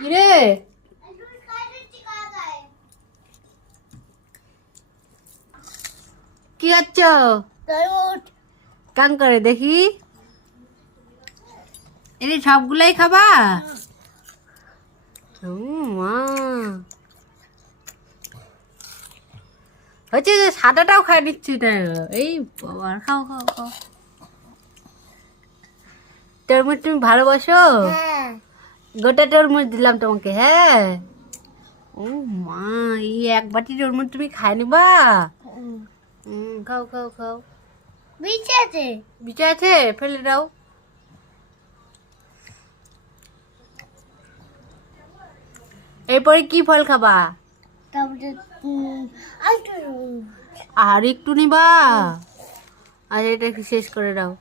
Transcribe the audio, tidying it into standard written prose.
কিরে কি হচ্ছ? কান করে দেখি। এই সবগুলাই খাবা? মা হচ্ছে যে সাদাটাও খাই নিচ্ছি না। এই বাবা, খাও খাও খাও। তরমুজ তুমি ভালোবাসো? গোটা তরমুজ দিলাম তোমাকে। হ্যাঁ। ও মা, এই এক বাটি তরমুজ তুমি খাই নিবা? খাও খাও খাও। বিচে আছে? বিচে আছে, ফেলে দাও। এরপরে কি ফল খাবা? আর একটু নিবা? আর এটা শেষ করে দাও।